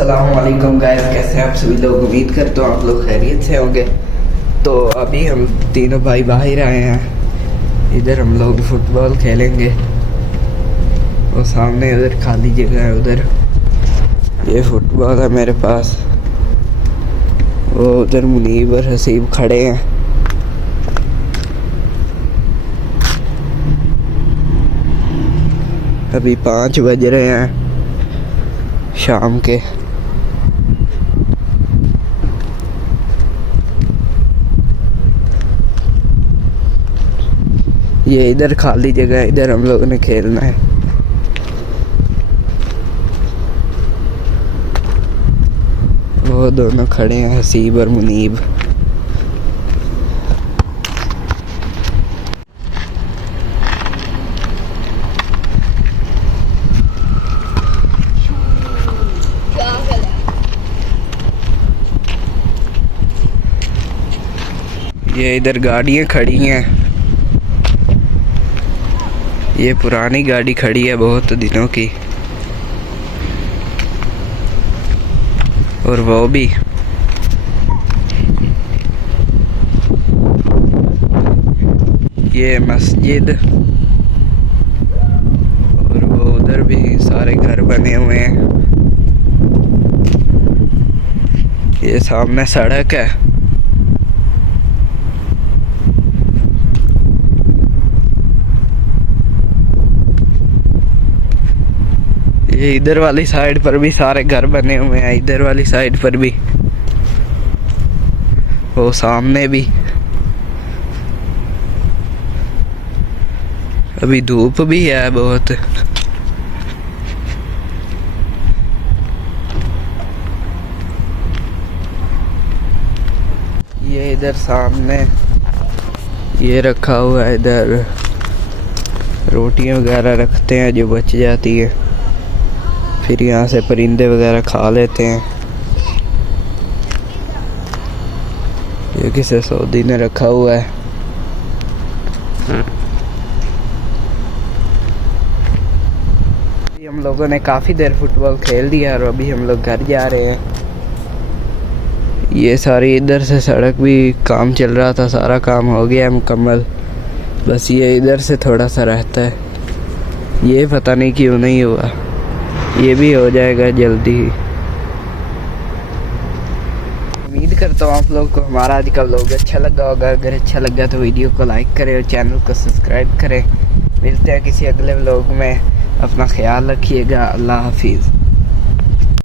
अस्सलाम वालेकुम गाइस, कैसे हैं आप सभी लोग। उम्मीद करता हूँ आप लोग खैरियत से होंगे। तो अभी हम तीनों भाई बाहर आए हैं, इधर हम लोग फुटबॉल खेलेंगे। और सामने उधर खाली जगह है, उधर ये फुटबॉल है मेरे पास। वो उधर मुनीब और हसीब खड़े हैं। अभी 5 बज रहे हैं शाम के। ये इधर खाली जगह है, इधर हम लोगों ने खेलना है। वो दोनों खड़े हैं, हसीब और मुनीब। ये इधर गाड़ियाँ खड़ी हैं, ये पुरानी गाड़ी खड़ी है बहुत दिनों की। और वो भी ये मस्जिद, और वो उधर भी सारे घर बने हुए हैं। ये सामने सड़क है। ये इधर वाली साइड पर भी सारे घर बने हुए हैं, इधर वाली साइड पर भी, वो सामने भी। अभी धूप भी है बहुत। ये इधर सामने ये रखा हुआ है, इधर रोटियां वगैरह रखते हैं जो बच जाती है, फिर यहाँ से परिंदे वगैरह खा लेते हैं। ये किसी सऊदी ने रखा हुआ है। हम लोगों ने काफ़ी देर फुटबॉल खेल दिया और अभी हम लोग घर जा रहे हैं। ये सारी इधर से सड़क भी काम चल रहा था, सारा काम हो गया है मुकम्मल। बस ये इधर से थोड़ा सा रहता है, ये पता नहीं क्यों नहीं हुआ। ये भी हो जाएगा जल्दी ही। उम्मीद करता हूँ आप लोग को हमारा आज का व्लॉग अच्छा लगा होगा। अगर अच्छा लगा तो वीडियो को लाइक करें और चैनल को सब्सक्राइब करें। मिलते हैं किसी अगले व्लॉग में। अपना ख्याल रखिएगा। अल्लाह हाफिज़।